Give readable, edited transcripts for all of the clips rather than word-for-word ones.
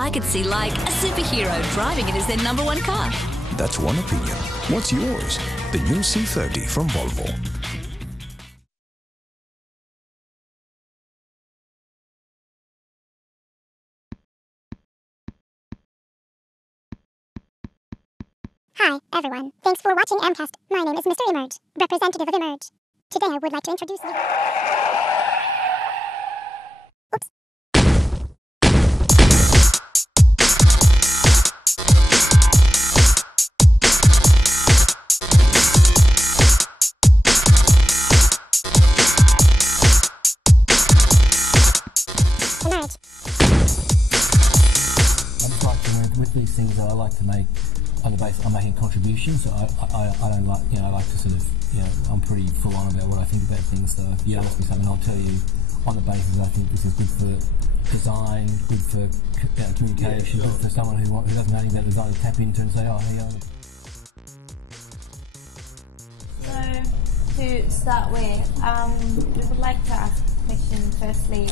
I could see like a superhero driving it as their #1 car. That's one opinion. What's yours? The new C30 from Volvo. Hi, everyone. Thanks for watching Amcast. My name is Mr. Emerge, representative of Emerge. Today I would like to introduce you... Oops. Emerge. With these things that I like to make on the basis I'm making contributions. So I don't like, I like to sort of, I'm pretty full on about what I think about things. So if you ask me something, I'll tell you on the basis I think this is good for design, good for communication, good for someone who doesn't know anything about design to tap into and say, oh, hey, So to start with, we would like to ask a question firstly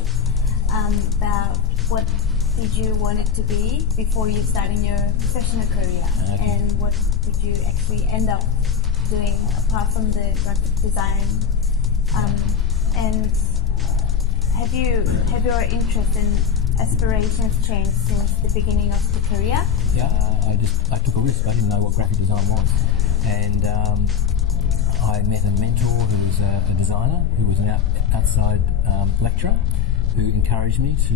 about what did you want it to be before you started your professional career, and what did you actually end up doing apart from the graphic design, and have your interest and aspirations changed since the beginning of the career? Yeah, I took a risk. I didn't know what graphic design was, and I met a mentor who was a designer, who was an outside lecturer, who encouraged me to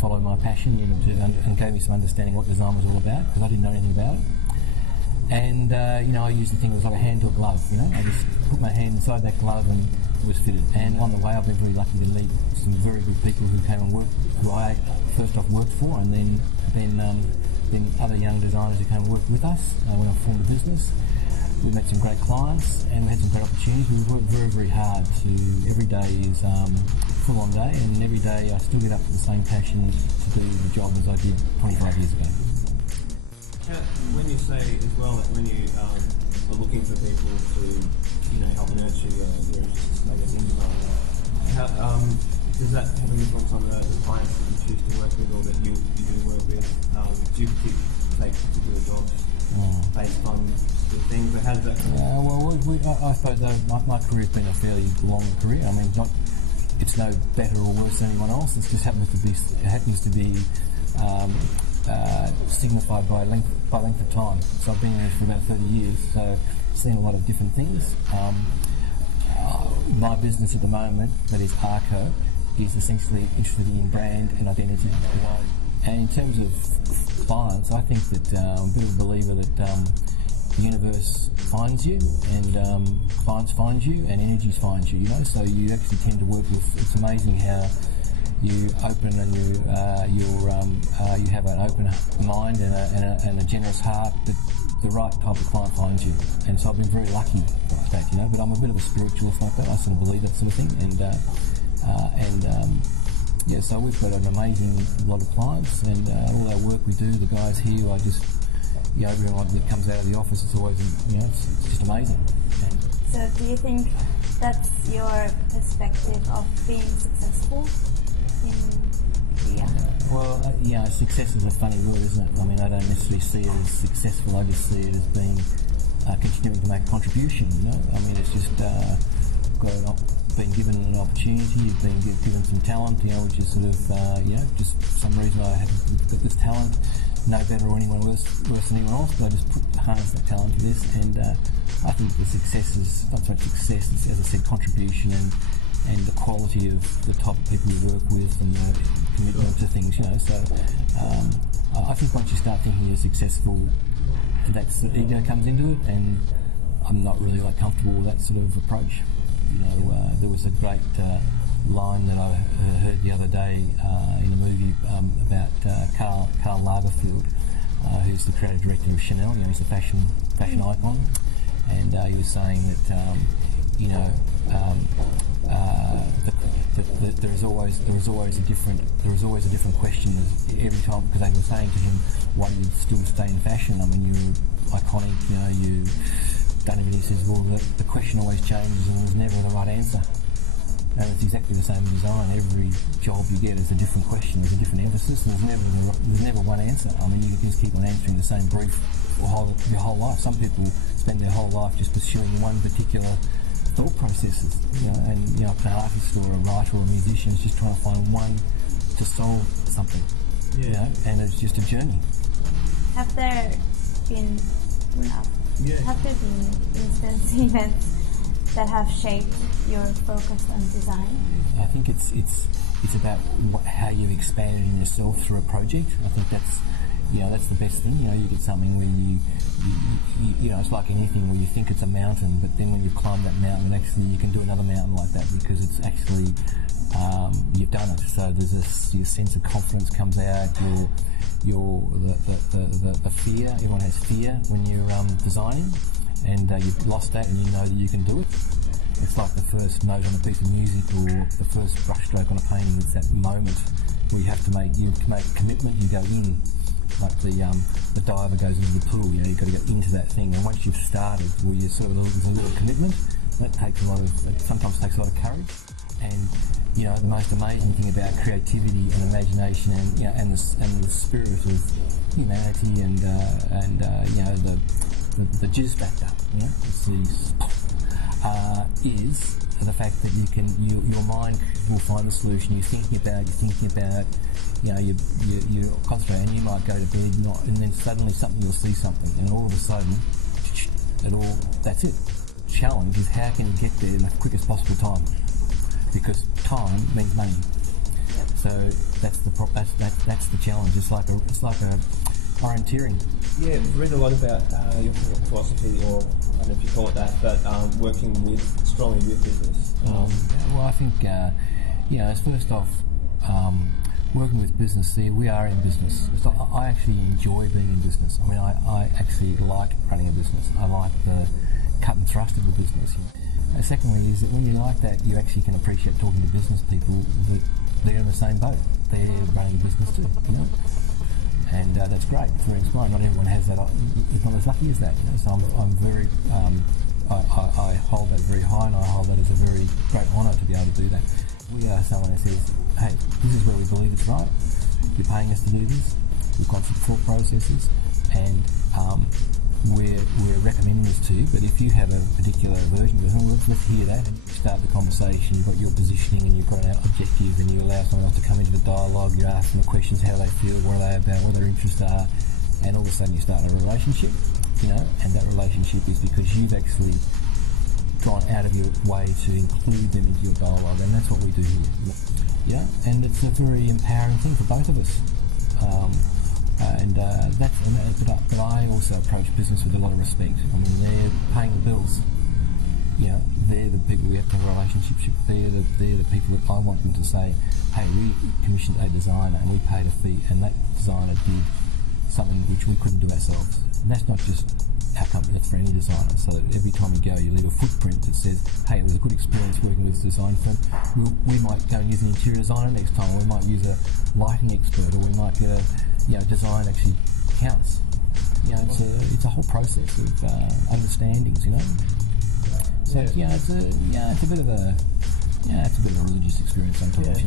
follow my passion and gave me some understanding what design was all about, because I didn't know anything about it. And I used to think it was like a hand to a glove. I just put my hand inside that glove and it was fitted. And on the way, I've been very lucky to meet some very good people who came and worked, who I first off worked for, and then other young designers who came and worked with us when I formed a business. We met some great clients and we had some great opportunities. We worked very, very hard. Every day is full on day, and every day I still get up with the same passion to do the job as I did 25 years ago. When you say as well that when you are looking for people to help nurture your interests, I guess, in design, does that have an influence on the clients that you choose to work with or that you do work with? Do you take particular jobs based on the things, or how does that kind of... I suppose my career's been a fairly long career. I mean, it's no better or worse than anyone else. It just happens to be signified by length of time. So I've been in this for about 30 years, so I've seen a lot of different things. My business at the moment, that is Arco, is essentially interested in brand and identity. And in terms of clients, I think that I'm a bit of a believer that the universe finds you, and clients find you, and energies find you. So you actually tend to work with. It's amazing how you open and you have an open mind and a generous heart that the right type of client finds you. And so I've been very lucky like that, But I'm a bit of a spiritualist like that. I sort of believe that sort of thing, so we've got an amazing lot of clients, and all our work we do, the guys here, I just, everyone that comes out of the office, it's always, it's just amazing. So do you think that's your perspective of being successful in Korea? Well, success is a funny word, isn't it? I mean, I don't necessarily see it as successful, I just see it as being, continuing to make a contribution, I mean, it's just been given an opportunity, you've been given some talent, which is sort of, just for some reason I have this talent, no better or anyone worse than anyone else, but I just harness that talent to this, and I think the success is not so much success, it's, as I said, contribution and the quality of the type of people you work with and the commitment to things, so I think once you start thinking you're successful, that's the ego comes into it, and I'm not really comfortable with that sort of approach. There was a great line that I heard the other day in a movie about Karl Lagerfeld, who's the creative director of Chanel. He's a fashion icon, and he was saying that there is always a different question every time, because they were saying to him, why do you still stay in fashion? I mean, you're iconic, you done everything. He says, well, the question always changes and there's never the right answer. And it's exactly the same in design. Every job you get is a different question, there's a different emphasis, and there's never one answer. I mean, you can just keep on answering the same brief your whole life. Some people spend their whole life just pursuing one particular thought processes, and an artist or a writer or a musician is just trying to find one to solve something, and it's just a journey. Have there been events that have shaped your focus on design? I think it's about how you expand it in yourself through a project. I think that's the best thing. You get something where you it's like anything where you think it's a mountain, but then when you climb that mountain, actually you can do another mountain like that because it's actually you've done it. So there's your sense of confidence comes out. The fear. Everyone has fear when you're designing, and you've lost that, and you know that you can do it. It's like the first note on a piece of music or the first brushstroke on a painting. It's that moment where you have to make a commitment. You go in, like the diver goes into the pool. You've got to get into that thing. And once you've started, well, there's a little commitment. That takes sometimes takes a lot of courage. And the most amazing thing about creativity and imagination and the spirit of humanity and the jizz factor, is the fact that your mind will find the solution. You're thinking about, you concentrate, and you might go to bed, and then suddenly you'll see something, and all of a sudden, that's it. Challenge is how can you get there in the quickest possible time, because time means money. Yep. So that's the challenge. It's like a orienteering. Yeah, I've read a lot about your philosophy, or I don't know if you call it that, but working strongly with business. Well, I think first off, working with business. See, we are in business. So I actually enjoy being in business. I mean, I actually like running a business. I like the cut and thrust of the business. Secondly, is that when you like that, you actually can appreciate talking to business people that they're in the same boat. They're running a business too, and that's great. It's very inspiring. Not everyone has that. Is not as lucky as that. So I'm very. I hold that very high, and I hold that as a very great honour to be able to do that. We are someone who says, "Hey, this is where we believe it's right. You're paying us to do this. We've got some thought processes, and we're recommending this to you, but if you have a particular version of it, let's hear that. Start the conversation, you've got your positioning and you've got an objective, and you allow someone else to come into the dialogue, you ask them the questions, how they feel, what are they about, what their interests are, and all of a sudden you start a relationship, and that relationship is because you've actually gone out of your way to include them into your dialogue, and that's what we do here. Yeah, and it's a very empowering thing for both of us. But I also approach business with a lot of respect. I mean, they're paying the bills. They're the people we have to have a relationship with. They're the people that I want them to say, hey, we commissioned a designer and we paid a fee, and that designer did something which we couldn't do ourselves. And that's not just our company, that's for any designer. So every time you go, you leave a footprint that says, hey, it was a good experience working with this design firm. We might go and use an interior designer next time, or we might use a lighting expert, or we might get design actually counts. It's a whole process of understandings, So it's a bit of a religious experience sometimes,